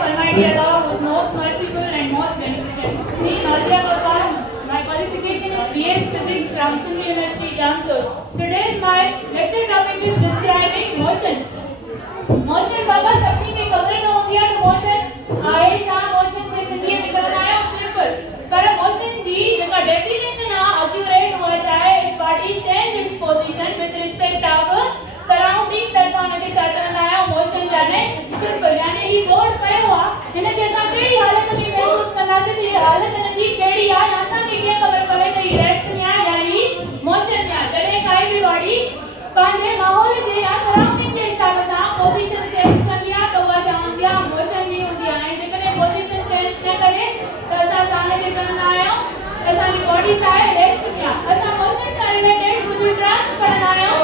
Almighty Allah, who is most merciful and most beneficent. Me, Nadia Gopal. My qualification is BS Physics from Sindh University, Jamshedpur. Today's my lecture topic is describing motion. Motion बाबा सबकी ने cover तो हो गया तो motion आए शाम motion के सिंधी में बनाया ट्रिपल पर motion जी जगह definition आ accurate हुआ शायद if body change its position with respect of surrounding that's on के साथ बनाया motion जाने ट्रिपल यानी ये लोड पे हुआ इन्हें कैसा केड़ी हालत में महसूस करना से थी हालत में जी केड़ी आ ऐसा कि क्या कवर करे तो ये रेस्ट में आ यानी motion में चले काई भी बॉडी पांचे माहौल जे या सराउंडिंग के हिसाब से पोजीशन चेंज कर दिया तो वह जान दिया मोशन नहीं होती है जेकने पोजीशन चेंज न करे तो ऐसा सामने के करना आयो ऐसा की बॉडी चाहे रेस्ट किया ऐसा मोशन से रिलेटेड कुछ ट्रांस पढ़ना आयो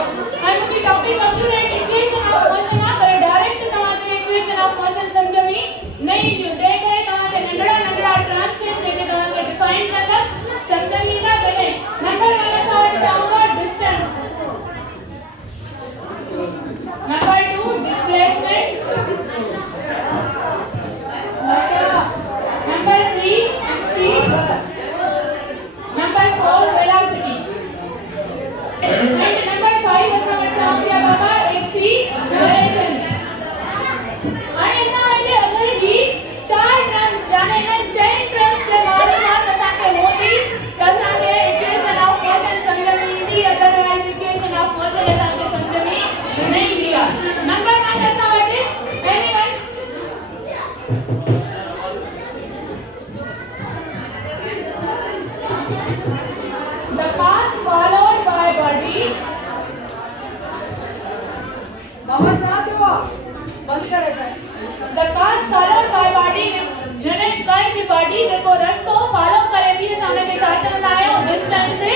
हम की topic accurate equation of motion आ पर डायरेक्ट तमाके इक्वेशन ऑफ मोशन समझ में नहीं जो दे करे तमाके नंगड़ा नंगड़ा ट्रांस से जेके तमाके डिफाइन करना समझ में ना करे नंबर वाला सवाल चाहूंगा distance Number 2, displacement. Number 3, speed. Number 4, velocity. And number 5 ऐसा बच्चा हो गया बाबा acceleration. और ऐसा है कि अगर ये चार टर्म्स जाने ना चेन टर्म्स के बारे में तसा के होती तसा के equation of motion समझ में नहीं otherwise equation of motion ऐसा के समझ में नहीं लिया नंबर 1 ऐसा बैठे anyone the path followed by body बाबा साहब हुआ बंद करेगा the path followed by body यानी कोई भी बॉडी देखो रास्ता फॉलो करे थी सामने के साथ बनाया डिस्टेंस से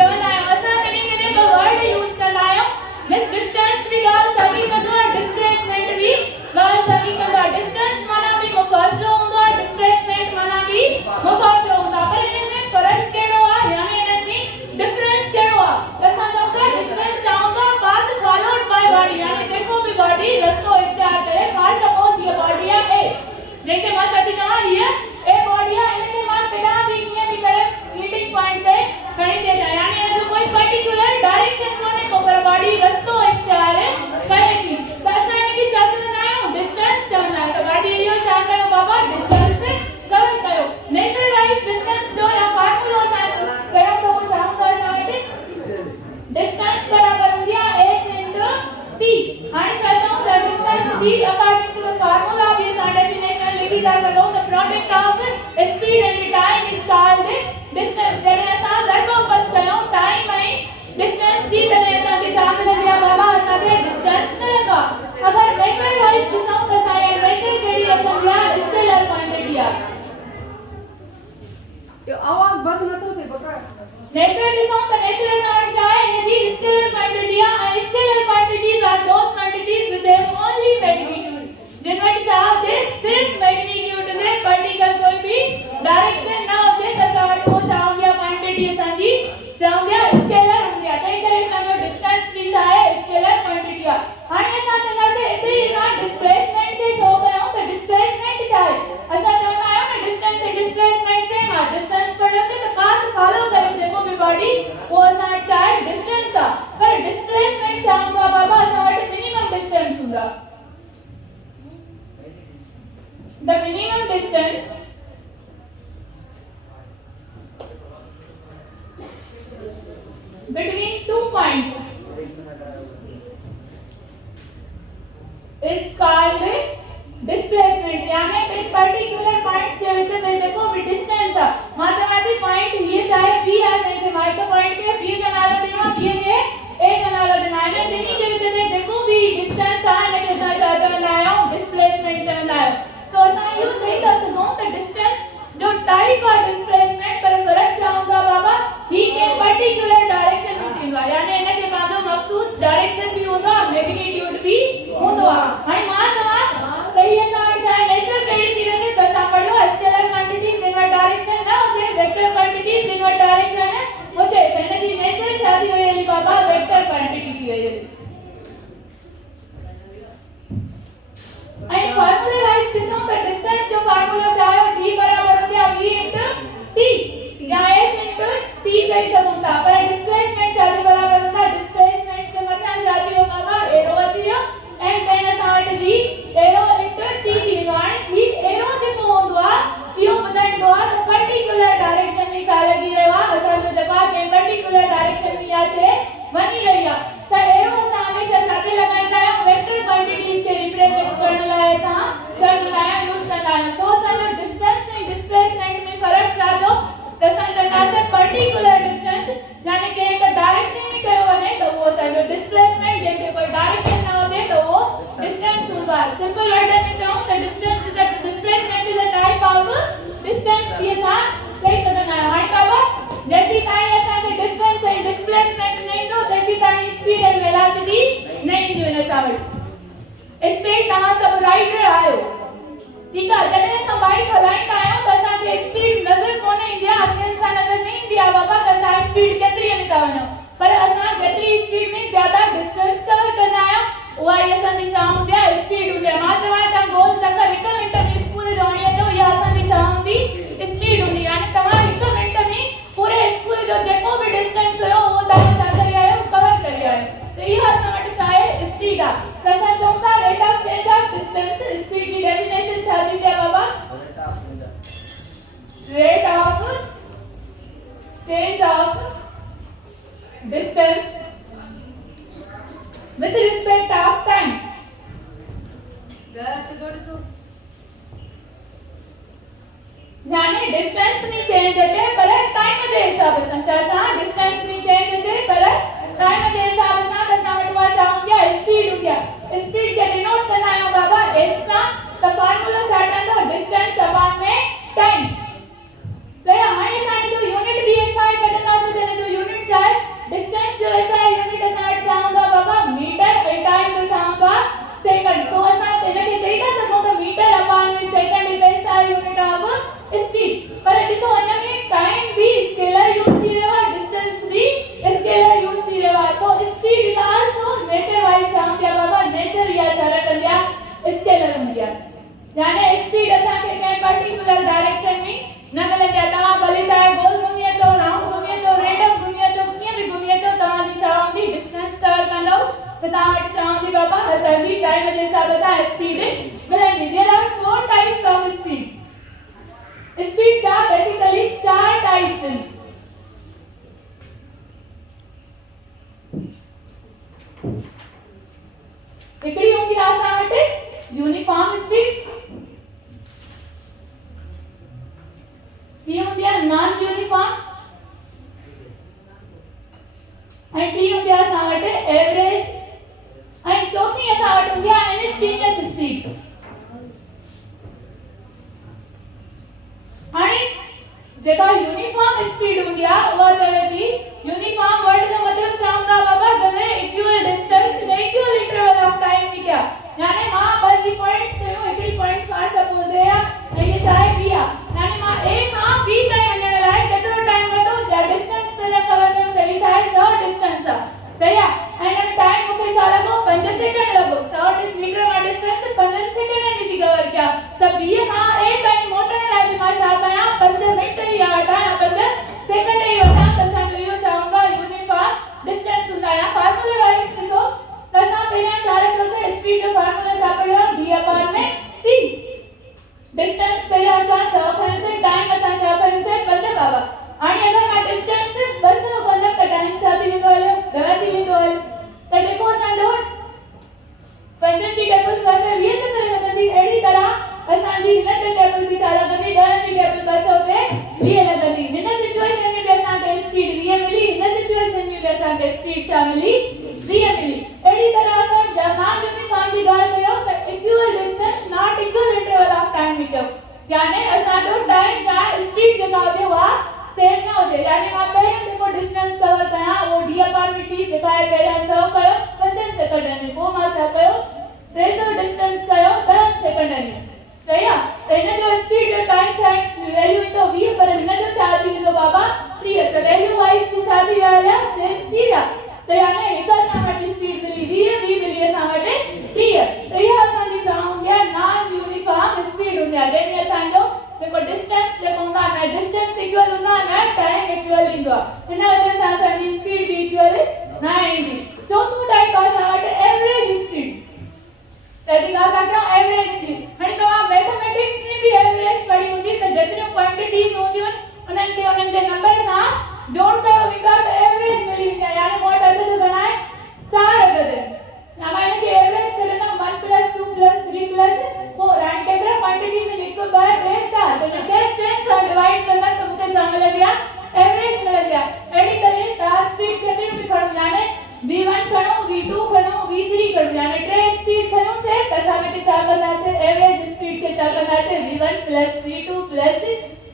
बनाया ऐसा करेंगे तो वर्ड यूज करना है This distance भी गाल सभी करना displacement भी गाल सभी करना distance माना भी मुफासला होगा displacement माना भी मुफासला होगा पर इनमें फर्क केड़ो आ यानी इनमें डिफरेंस केड़ो आ ऐसा होगा डिफरेंस होगा path followed by body यानी देखो भी बॉडी रास्ता इख्तियार करे फॉर सपोज ये बॉडी है जेके मां साथी कहां लिया ए बॉडी है इनके मां पेड़ा दी किए भी करे लीडिंग पॉइंट पे खड़ी दे जाए यानी अगर कोई पर्टिकुलर डायरेक्शन कोने को पर बॉडी रास्ता इख्तियार करेगी तो ऐसा है कि साथ में आयो डिस्टेंस करना है तो बॉडी यो क्या करो बाबा डिस्टेंस से कवर करो नेचुरलाइज डिस्टेंस दो या फार्मूला साथ करो तो वो शाम का साथ डिस्टेंस बराबर हो गया s t आणि चाहता हूं that distance t according to the formula of this definition लिखी जा सकता हूं the product of speed and time is called distance जब ऐसा दैट को पता करो टाइम में डिस्टेंस की तरह ऐसा के शामिल है या बाबा ऐसा के डिस्टेंस मिलेगा अगर वेक्टर वाइज दिशाओं का साइन वेक्टर केडी अपन या स्केलर क्वांटिटी आ ये आवाज बंद न तो थे बका वेक्टर दिशाओं का नेचुरल साउंड क्या है ये जी स्केलर क्वांटिटी आ scalar quantities are those quantities which have only magnitude जिनमें चाहो दे सिर्फ मैग्नीट्यूड दे पार्टिकल कोई भी डायरेक्शन ना होते तसा तो चाहो गया क्वांटिटी सांजी चाहो गया स्केलर हो गया ते करे सानो डिस्टेंस भी है स्केलर क्वांटिटी आ आणि ऐसा तना से इतने ना डिस्प्लेसमेंट के हो गया हो तो डिस्प्लेसमेंट चाहे ऐसा चलना है ना डिस्टेंस से डिस्प्लेसमेंट से मा डिस्टेंस पर से तो पाथ फॉलो करे देखो भी बॉडी वो ऐसा चाहे डिस्टेंस आ पर डिस्प्लेसमेंट चाहूंगा बाबा ऐसा मिनिमम डिस्टेंस होगा the minimum distance between 2 points is called displacement यानी एक पर्टिकुलर पॉइंट से विच में देखो भी डिस्टेंस है मैथमेटिक पॉइंट ये चाहे p आ जाए हमारे तो पॉइंट के p का नाम देना p के a का नाम देना है दोनों के बीच में देखो भी डिस्टेंस आ ने के साथ चलना है डिस्प्लेसमेंट चलना है सो ऐसा यू चाहिए तो सगों द डिस्टेंस जो टाइप ऑफ डिस्प्लेसमेंट पर फर्क चाहूंगा बाबा ही के पर्टिकुलर डायरेक्शन में थींगा यानी इने के बादो मखसूस डायरेक्शन भी होगा मैग्नीट्यूड भी होगा हां मां जवाब सही है सर चाहे नेचर केडी थी रखे दसा पढ़ो स्केलर क्वांटिटी जिनका डायरेक्शन ना होते वेक्टर क्वांटिटी जिनका डायरेक्शन है होते यानी कि नेचर शादी होयली बाबा वेक्टर क्वांटिटी थी है आई फार्मूला वाइज सिंपल वर्ड में चऊं त distance is a displacement is a type of distance की असां चई सघंदा आहियूं। हाणे बाबा जेसी ताईं असांखे डिस्टेंस ऐं डिस्प्लेसमेंट न ईंदो तेसी ताईं स्पीड ऐं वेलोसिटी न ईंदियूं आहिनि असां वटि। स्पीड तव्हां सभु राइडर आहियो, ठीक है। जॾहिं असां बाइक हलाईंदा आहियूं त असांखे स्पीड नज़र कोन ईंदी आहे, अखियुनि सां नज़र न ईंदी आहे बाबा त असां स्पीड केतिरीअ में था वञूं, पर असां जेतिरी स्पीड में ज़्यादा डिस्टेंस कवर कंदा आहियूं उहा ई असांजी छा हूंदी आहे, स्पीड हूंदी आहे। मां चवां तव्हां गोल चक्कर 1 मिंट में स्कूल जो हणी अचो, इहा असांजी छा हूंदी, स्पीड हूंदी। यानी तव्हां 1 मिंट में पूरे स्कूल जो जेको बि डिस्टेंस हुयो उहो तव्हां छा करे आहियो, कवर करे आहियो। त इहा असां वटि छा आहे, स्पीड आहे। त असां चऊं था rate of change of distance, speed जी डेफिनेशन छा थींदी आहे बाबा, rate of change of distance with respect of time। यानी डिस्टेंस में चेंज अचे पर टाइम जे हिसाब सां, छा सां डिस्टेंस में चेंज अचे पर टाइम जे हिसाब सां त असां वटि उहा छा हूंदी आहे, स्पीड हूंदी आहे। स्पीड खे डिनोट कंदा आहियूं बाबा एस सां, त फार्मूला छा ठहंदो, डिस्टेंस अपॉन में टाइम। सही है। हाणे असां जो यूनिट भी ऐसा है कढंदासीं, जने जो यूनिट छा आहे, डिस्टेंस जो ऐसा है यूनिट असां वटि छा हूंदो बाबा, मीटर ऐं टाइम जो छा हूंदो सेकंड। तो असां इनखे चई था सघूं त मीटर अपॉन में सेकंड इज ऐसा यूनिट ऑफ स्पीड। पर ॾिसो हिन में टाइम भी स्केलर यूज थी रहियो आहे, डिस्टेंस भी स्केलर यूज थी रहियो आहे। तो speed is also nature wise छा हूंदी आहे बाबा, नेचर या छा रखंदी आहे, स्केलर हूंदी आहे। यानी स्पीड असांखे कंहिं पर्टिकुलर डायरेक्शन में न मिलंदी आहे। तव्हां भले चाहे गोल घुमी अचो, राउंड घुमी अचो, रैंडम घुमी अचो, कीअं बि घुमी अचो, तव्हांजी छा हूंदी, डिस्टेंस कवर कंदव त तव्हां वटि छा हूंदी बाबा, असांजी टाइम जे हिसाब सां स्पीड मिलंदी। There are 4 types of speeds. Speed जा बेसिकली 4 टाइप्स आहिनि। हिकिड़ी हूंदी आहे असां वटि यूनिफॉर्म स्पीड, टी हूंदी आहे नॉन यूनिफॉर्म, ऐं टी हूंदी आहे असां वटि एवरेज, ऐं चौथी असां वटि हूंदी आहे इंस्टेंटेनियस स्पीड। हाणे जेका यूनिफॉर्म स्पीड हूंदी आहे उहा चवे थी, यूनिफॉर्म वर्ड जो मतलब छा हूंदा बाबा, जॾहिं equal distance in equal interval of time में क्या, यानी मां ॿ जी पॉइंट्स कयो, हिकिड़ी पॉइंट फॉर सपोज है ऐं ये छा आहे बी आहे, यानी मां ए खां बी ताईं वञण लाइ केतिरो टाइम वठो, या डिस्टेंस पहिरियों कवर कयो त ही छा आहे, 100 डिस्टेंस आहे। सही आहे। ऐं हिन में टाइम मूंखे छा लॻो, 5 सेकंड लॻो। 100 मीटर मां डिस्टेंस 5 सेकंड में थी कवर कयां, त बी खां ए ताईं मोटण लाइ बि मां छा कयां, 5 मिंट ई वठां या 5 सेकंड ई वठां। त असांजो इहो छा हूंदो आहे, यूनिफॉर्म डिस्टेंस हूंदा आहे। फार्मूले वाइज ॾिसो त असां पहिरियां छा रखियोसीं, स्पीड जो फार्मूला छा पढ़ियो, d अपॉन में t। डिस्टेंस पहिरियां असां 100 खयोसीं, टाइम असां छा खयोसीं, 5 बाबा। हाणे अगरि मां डिस्टेंस 205 त टाइम छा थी वेंदो हलियो, 10 थी वेंदो हलियो। त जेको असांजो 5 जी टेबल 100 ते 20 चक्कर लॻंदी, अहिड़ी तरह असांजी हिन ते टेबल बि छा लॻंदी, 10 जी टेबल 200 ते 20 लॻंदी। हिन सिचुएशन में बि असांखे स्पीड 20 मिली, हिन सिचुएशन में बि असांखे स्पीड छा मिली, 20 मिली। अहिड़ी तरह असां नॉन यूनिफॉर्म जी ॻाल्हि कयूं त equal distance not equal interval of time में कयूं, यानी असांजो टाइम या स्पीड जेका हुजे उहा सेम न हुजे। यानी मां पहिरियों जेको डिस्टेंस कवर कयां उहो d अपॉन में t जेका आहे, पहिरियों 100 कयो 5 सेकंड में, पोइ मां छा कयो, 300 डिस्टेंस कयो 10 सेकंड में। सही आहे। त हिन जो स्पीड जो टाइम छा वैल्यू ईंदो 20, पर हिन जो छा थी वेंदो बाबा, 30। त वैल्यू वाइज बि छा थी वियो आहे, चेंज थी विया। त यानी हिकु असां वटि स्पीड मिली 20, ॿी मिली असां वटि 30। त इहा असांजी छा हूंदी आहे, नॉन यूनिफॉर्म स्पीड हूंदी आहे, जंहिंमें असांजो जेको डिस्टेंस जेको हूंदो आहे, न डिस्टेंस इक्वल हूंदो आहे, न टाइम इक्वल ईंदो आहे। हिन वजह सां असांजी स्पीड बि इक्वल न ईंदी। चौथों टाइप आहे असां वटि एवरेज स्पीड। तॾहिं ॻाल्हि था कयूं एवरेज जी। हाणे तव्हां मैथमेटिक्स में बि एवरेज पढ़ी हूंदी, त जेतिरियूं क्वांटिटीज़ हूंदियूं उन्हनि खे उन्हनि जे नंबर सां जोड़ कयो वेंदो आहे त एवरेज मिली वेंदी आहे। यानी मूं वटि अघ घणा आहे, 4 अघ आहिनि, या मां हिनखे एवरेज कढंदमि 1 + 2 + 3 + 4। हाणे केतिरा क्वांटिटीज़ आहिनि, 1 2 3 4, त हिनखे चेंज सां डिवाइड कंदमि त मूंखे छा मिलंदी आहे, एवरेज मिलंदी आहे। अहिड़ी तरह तव्हां स्पीड केतिरी बि खणो, यानी v1 खणो, v2 खणो, v3 खणो, यानी 3 स्पीड खणो से त असांखे छा v1 plus v2 plus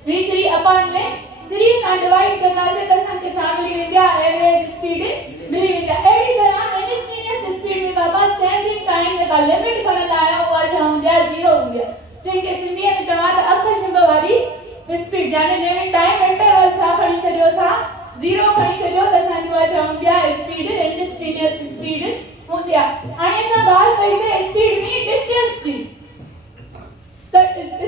v3 upon में सीरीज and डिवाइड करना से कसान के शामिल इंडिया एवरेज स्पीड मिली इंडिया एडी तरह इंस्टेंटेनियस स्पीड में बाबा चेंज इन टाइम का लिमिट खणंदा आया हुआ जाऊं जा 0 हो गया जिनके सिंधी में चवा त अख शिंब वारी स्पीड यानी ने टाइम इंटरवल सा खणी छडियो सा 0 खणी छडियो त असां जो जाऊं जा स्पीड इंस्टेंटेनियस स्पीड होंदी आहे हाणे असां ॻाल्हि कई से स्पीड में डिस्टेंस की तो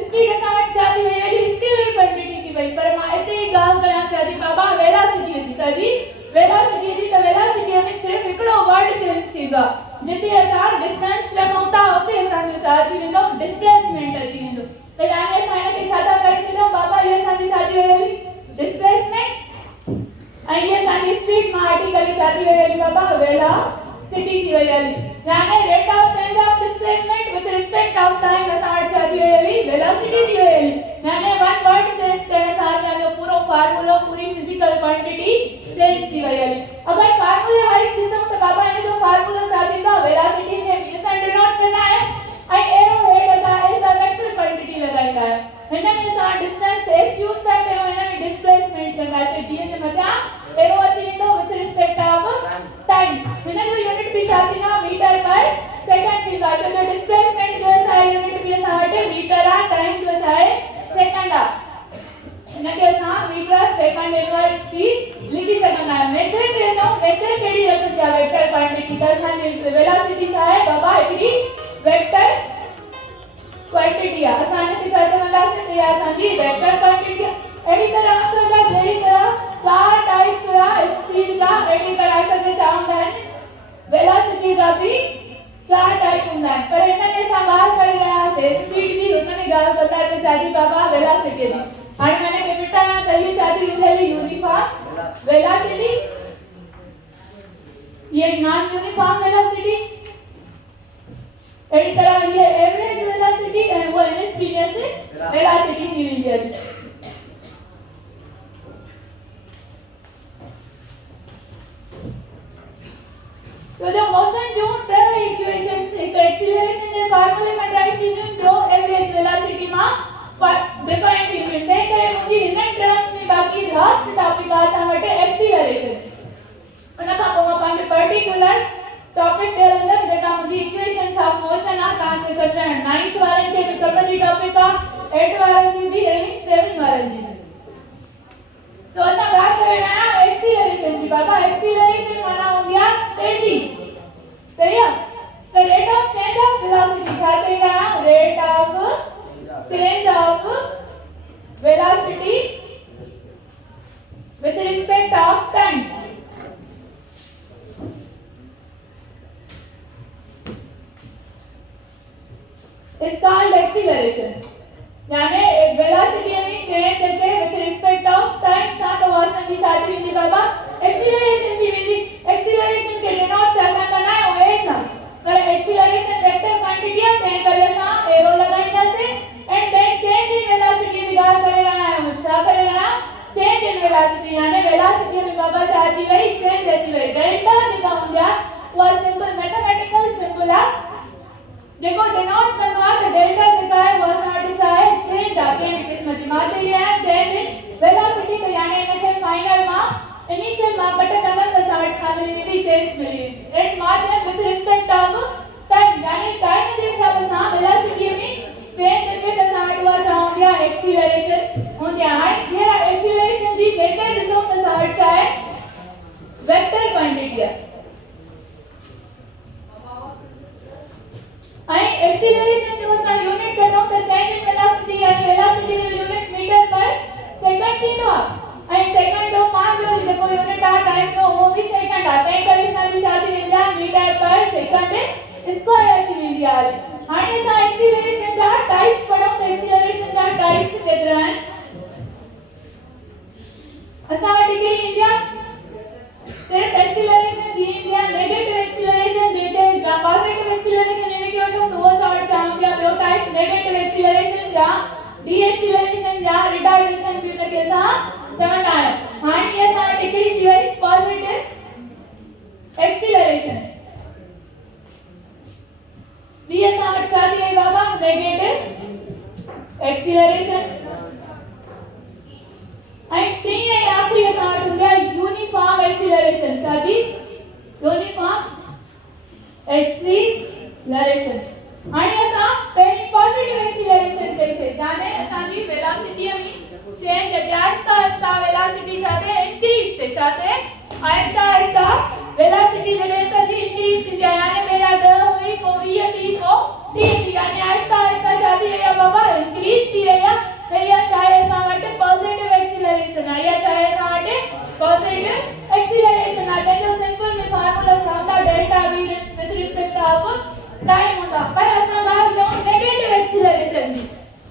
स्पीड असां वटि छा थी वई स्केलर क्वांटिटी थी वई पर मां इते ई ॻाल्हि कयां छा थी बाबा वेलोसिटी जी सॼी वेलोसिटी जी त वेलोसिटी में सिर्फ हिकिड़ो वर्ड चेंज थींदो आहे जिते असां डिस्टेंस रखूं था उते असांजो छा थी वेंदो डिस्प्लेसमेंट अची वेंदो त यानी असां हिनखे छा था करे छॾियूं बाबा इहा असांजी छा थी वई डिस्प्लेसमेंट ऐं इहा असांजी स्पीड मां हटी करे छा थी वई बाबा वेलोसिटी थी वई यानी rate of change of displacement with respect of time असां वटि छा थी वई वेलोसिटी थी वई यानी वन वर्ड चेंज करने सां असांजो पूरो फार्मूलो पूरी फिजिकल क्वांटिटी चेंज थी वई अगर फार्मूले वाइज ॾिसूं त बाबा इन जो फार्मूलो छा थींदो वेलोसिटी खे असां डिनोट कंदा आहियूं ऐं एरो हेड असां एज अ वेक्टर क्वांटिटी लगाईंदा आहियूं हिन में असां डिस्टेंस एस यूज था कयूं हिन में डिस्प्लेसमेंट कंदासीं डी जे मथां एरो अची वेंदो विद रिस्पेक्ट ऑफ टाइम हिन जो यूनिट भी छा थींदो मीटर पर सेकंड थींदो आहे जो डिस्प्लेसमेंट जो असां यूनिट भी असां वटि मीटर आहे टाइम जो छा आहे सेकंड आहे हिनखे असां मीटर सेकंड इनवर्स की लिखी सघंदा आहियूं मेथड ॾिसो मेथड कहिड़ी रखंदी आहे वेक्टर क्वांटिटी त असांजी वेलोसिटी छा आहे बाबा हिकिड़ी वेक्टर क्वांटिटी आहे असां हिनखे छा चवंदासीं त इहा असांजी वेक्टर क्वांटिटी आहे अहिड़ी तरह असां जा जहिड़ी तरह चार टाइप्स हुआ स्पीड का अहिड़ी तरह असांखे छा हूंदा आहिनि वेलोसिटी का भी चार टाइप हूंदा आहिनि पर हिन में असां ॻाल्हि करे रहियासीं स्पीड जी हुन में ॻाल्हि कंदासीं शादी बाबा वेलोसिटी जी हाणे मैंने के बिटाया त इहे छा थी लिखियलु यूनिफॉर्म वेलोसिटी ये नॉन यूनिफॉर्म वेलोसिटी अहिड़ी तरह ये एवरेज वेलोसिटी ऐं वो इंस्टेंटेनियस वेलोसिटी थी वेंदी आहे तो जो मोशन जो ट्रेवल इक्वेशंस एक एक्सीलरेशन के फार्मूले में ड्राइव की जो एवरेज वेलोसिटी में डिफाइन थी वेंदी है करे मुझे इन टर्म्स में बाकी लास्ट टॉपिक आ वटे एक्सीलरेशन उन का पोइ पंहिंजे पर्टिकुलर टॉपिक के अंदर जेका मुझे इक्वेशंस ऑफ मोशन आ तव्हां खे सब्जेक्ट 9th वारनि खे भी कबली टॉपिक आ 8 वारनि जी भी ऐं 7 वारनि जी तो असां ॻाल्हि करे रहिया आहियूं एक्सीलरेशन जी बाबा एक्सीलरेशन माना हूंदी आहे तेजी सही आहे त rate of change of velocity छा चई रहिया आहियूं rate of change of velocity with respect of time is called acceleration यानी वेलोसिटी में चेंज करके विद रिस्पेक्ट ऑफ टाइम सा तो वासन की शादी विधि बाबा एक्सीलरेशन की विधि एक्सीलरेशन के डिनोट छा करना है वो ऐसा पर एक्सीलरेशन वेक्टर क्वांटिटी है टेन करे सा एरो लगाइंदा से and then change in velocity की बात करे रहा है क्या करे रहा चेंज इन वेलोसिटी यानी वेलोसिटी में बाबा शादी वही चेंज अची वही डेल्टा जेका हुंदा वो सिंपल मैथमेटिकल सिंबल है देखो डिनोट करना है तो डेल्टा जेका है वो असां वटि छा है चेंज आके किस्म जी मां चई रहिया चेंज इन वेलोसिटी तो यानी इनके फाइनल मां इनिशियल मां कट कंदा त असां वटि छा मिली वेंदी चेंज मिली एंड मां change with respect of time यानी टाइम जे हिसाब सां वेलोसिटी में चेंज अचे त असां वटि उहा छा हूंदी आहे एक्सीलरेशन हूंदी आहे हाणे इहा एक्सीलरेशन जी नेचर ॾिसो त असां वटि छा आहे वेक्टर क्वांटिटी आहे and acceleration जो असां यूनिट कढूं त चेंज इन वेलोसिटी यानी वेलोसिटी जो यूनिट मीटर पर सेकंड थींदो आहे ऐं सेकंड जो मां जो जेको यूनिट आहे टाइम जो उहो भी सेकंड आहे तंहिं करे असांजी छा थी वेंदी आहे मीटर पर सेकंड स्क्वायर थी वेंदी आहे हाणे असां एक्सीलरेशन जा टाइप्स पढ़ूं त एक्सीलरेशन जा टाइप्स केतिरा आहिनि असां वटि कहिड़ी ईंदी आहे सिर्फ एक्सीलरेशन जी ईंदी आहे नेगेटिव एक्सीलरेशन जेके या पॉजिटिव एक्सीलरेशन तो वो सॉर्ट चाहूं या ॿियो टाइप नेगेटिव एक्सीलरेशन या डी एक्सीलरेशन या रिटार्डेशन भी उनके असां चवंदा आहियूं हाणे इहा असां वटि हिकिड़ी थी वई पॉजिटिव एक्सीलरेशन ॿी असां वटि छा थी वई बाबा नेगेटिव एक्सीलरेशन एंड टी ऐं आखिरी असां वटि हूंदी आहे यूनिफॉर्म एक्सीलरेशन छाजी यूनिफॉर्म एक्सीलरेशन हाणे असां पहिरीं पॉजिटिव एक्सीलरेशन चईसीं यानी असांजी वेलोसिटी में चेंज अचे आहिस्ता आहिस्ता वेलोसिटी छा थिए इंक्रीज थिए छा थिए आहिस्ता आहिस्ता वेलोसिटी जॾहिं असांजी इंक्रीज थींदी आहे यानी पहिरियां 10 हुई पोइ 20 थी पोइ 30 थी यानी आहिस्ता आहिस्ता छा थी रही आहे बाबा इंक्रीज थी रही आहे त इहा छा आहे असां वटि पॉजिटिव एक्सीलरेशन आहे इहा छा आहे असां वटि पॉजिटिव एक्सीलरेशन आहे जंहिंजो सिंपल में फार्मूला छा हूंदा delta v with respect of time हूंदा पर असां ॻाल्हि कयूं नेगेटिव एक्सीलरेशन जी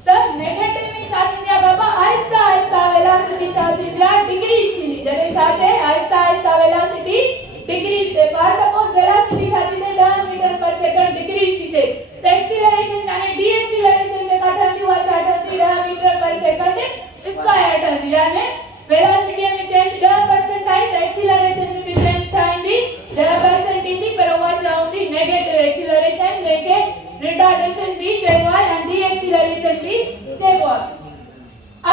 त नेगेटिव में छा थींदी आहे बाबा आहिस्ता आहिस्ता वेलोसिटी छा थींदी आहे डिक्रीज थींदी जॾहिं छा थिए आहिस्ता आहिस्ता वेलोसिटी डिक्रीज थिए फॉर सपोज वेलोसिटी छा थी थिए 10 मीटर पर सेकंड डिक्रीज थी थिए त एक्सीलरेशन यानी डी एक्सीलरेशन में का ठहंदी उहा छा ठहंदी 10 मीटर पर सेकंड स्क्वायर ठहंदी यानी वेलोसिटी में चेंज 10% आई त एक्सीलरेशन में भी चेंज छा ईंदी 10% ईंदी पर उहा छा हूंदी नेगेटिव एक्सीलरेशन जंहिंखे रिटार्डेशन भी चइबो आहे या डी एक्सीलरेशन भी चइबो आहे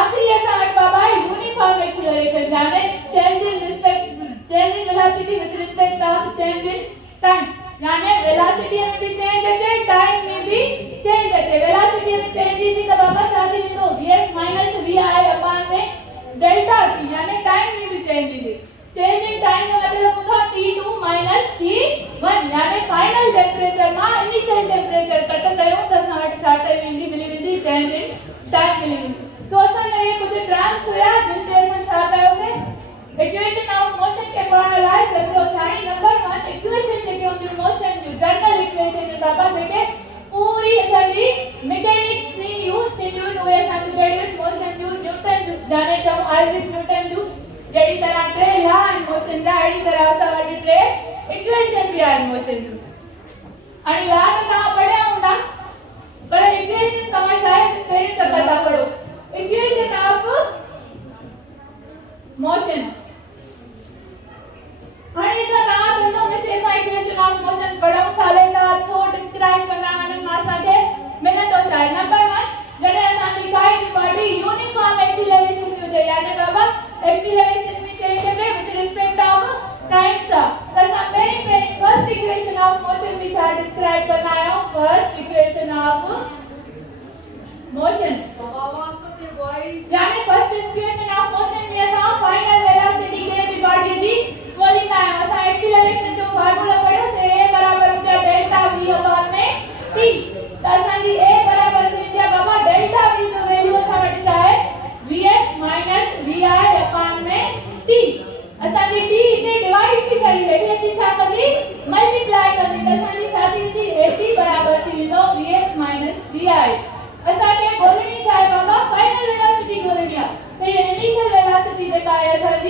आखिरी असां वटि बाबा यूनिफॉर्म एक्सीलरेशन यानी change in velocity with respect of change in time यानी वेलोसिटी में भी चेंज अचे टाइम में भी चेंज अचे वेलोसिटी में चेंज थी त बाबा छा थी वेंदो vf - vi अपॉन में डेल्टा t यानी टाइम में भी चेंज थी चेंज इन टाइम का मतलब होता t2 - t1 यानी फाइनल टेंपरेचर मां इनिशियल टेंपरेचर कट कयूं त असां वटि छा ठही वेंदी मिली वेंदी चेंज इन टाइम मिली वेंदी सो असां ने कुछ टर्म्स हुया जिन ते असां छा कयोसीं इक्वेशन ऑफ मोशन के पढ़ण लाइ समझो साईं नंबर 1 इक्वेशन जेके होंदी मोशन जी जनरल इक्वेशन बाबा जेके पूरी असांजी मैकेनिक्स में यूज थींदी हुई असांजी जहिड़ी मोशन जूं न्यूटन जूं जाने चऊं आइज़ैक न्यूटन जूं जहिड़ी तरह टे लॉ आहिनि मोशन जा अहिड़ी तरह असां वटि टे इक्वेशन बि आहिनि मोशन जूं हाणे लॉ त तव्हां पढ़िया हूंदा पर इक्वेशन तव्हां शायदि पहिरीं दफ़ा था पढ़ो इक्वेशन ऑफ मोशन हाणे असां तव्हां चवंदो मिस असां इक्वेशन ऑफ मोशन पढ़ूं छा लेंदा छो डिस्क्राइब कंदा वञनि मां असांखे मिलंदो छा आहे नंबर 1 जॾहिं असांजी काई बि बॉडी यूनिफॉर्म एक्सीलरेशन में हुजे यानी बाबा एक्सीलरेशन में चेंज अचे विद रिस्पेक्ट ऑफ टाइम सां त असां पहिरीं फर्स्ट इक्वेशन ऑफ मोशन में छा डिस्क्राइब कंदा आहियूं फर्स्ट इक्वेशन ऑफ मोशन आवाज तो दे बॉयज यानी फर्स्ट इक्वेशन ऑफ मोशन में असां फाइनल वेलोसिटी के भी बॉडी जी ॻोल्हींदा आहियूं असां एक्सीलरेशन जो फार्मूला पढ़ियोसीं a बराबर हूंदी आहे डेल्टा v अपॉन में t त असांजी a बराबर थींदी आहे बाबा डेल्टा v जो वैल्यू असां वटि छा आहे vf - vi अपॉन में t असांजी t इते डिवाइड थी करी हेॾी अची छा कंदी मल्टीप्लाई कंदी त असांजी छा थींदी ac बराबर थी वेंदो vf - vi असांखे ॻोल्हणी छा आहे बाबा फाइनल वेलोसिटी ॻोल्हणी आहे त इहा इनिशियल वेलोसिटी जेका आहे असांजी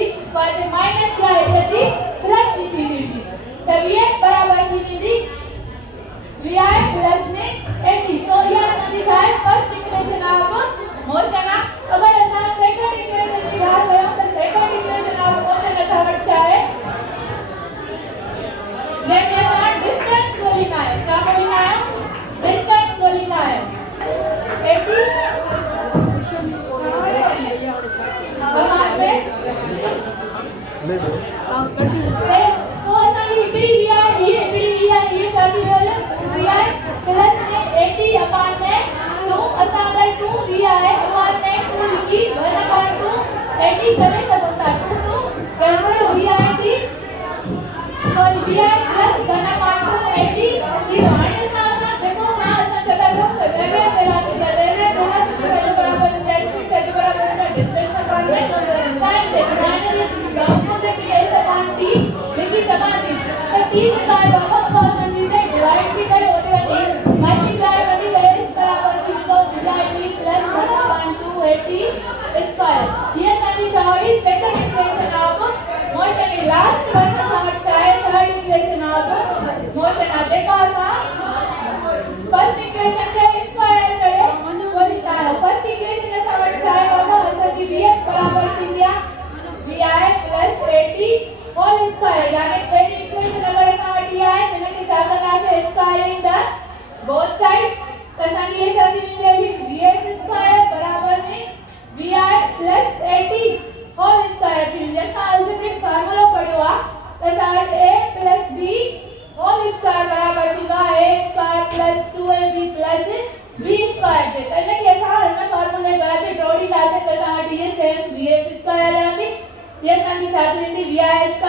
असांजी छा थी वेंदी vi² +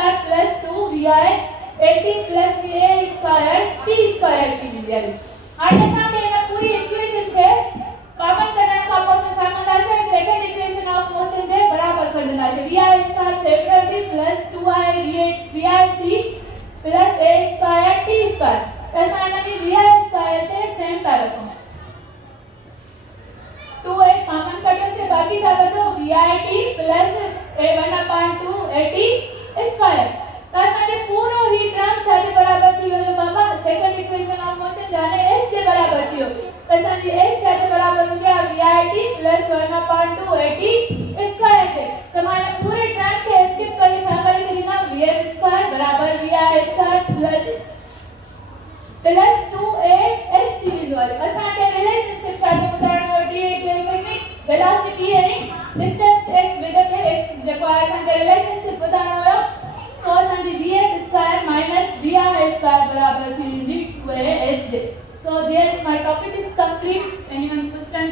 2vi18 + a² t² थी वेंदी आहे। हाणे असांखे हिन पूरी इक्वेशन खे कॉमन कढण खां पोइ असां छा कंदासीं सेकंड इक्वेशन ऑफ मोशन जे बराबर कढंदासीं vi² safe + 2i vi3 + a² t²। असां हिन में vi² ते सेम था रखूं 2a कॉमन कढियोसीं बाक़ी छा बचो vit + a1/2 at² त असांखे पूरो ही टर्म छा जे बराबर थी वियो बाबा सेकंड इक्वेशन ऑफ मोशन जाने s जे बराबर थी वियो त असांजी s छा जे बराबर हूंदी आहे vit + 1/2 at² ते त मां हिन पूरे टर्म खे स्किप करे छा करे छॾींदा vf² बराबर vi² + 2as थी वेंदो आहे। असांखे रिलेशनशिप छा जो ॿुधाइणो आहे टी इक्वेशन में वेलोसिटी ऐं डिस्टेंस x विद x जेको आहे असांखे रिलेशनशिप ॿुधाइणो हुयो सो असांजी vf² - vi² बराबर थी वेंदी 2as। So there my topic is complete. Anyone question?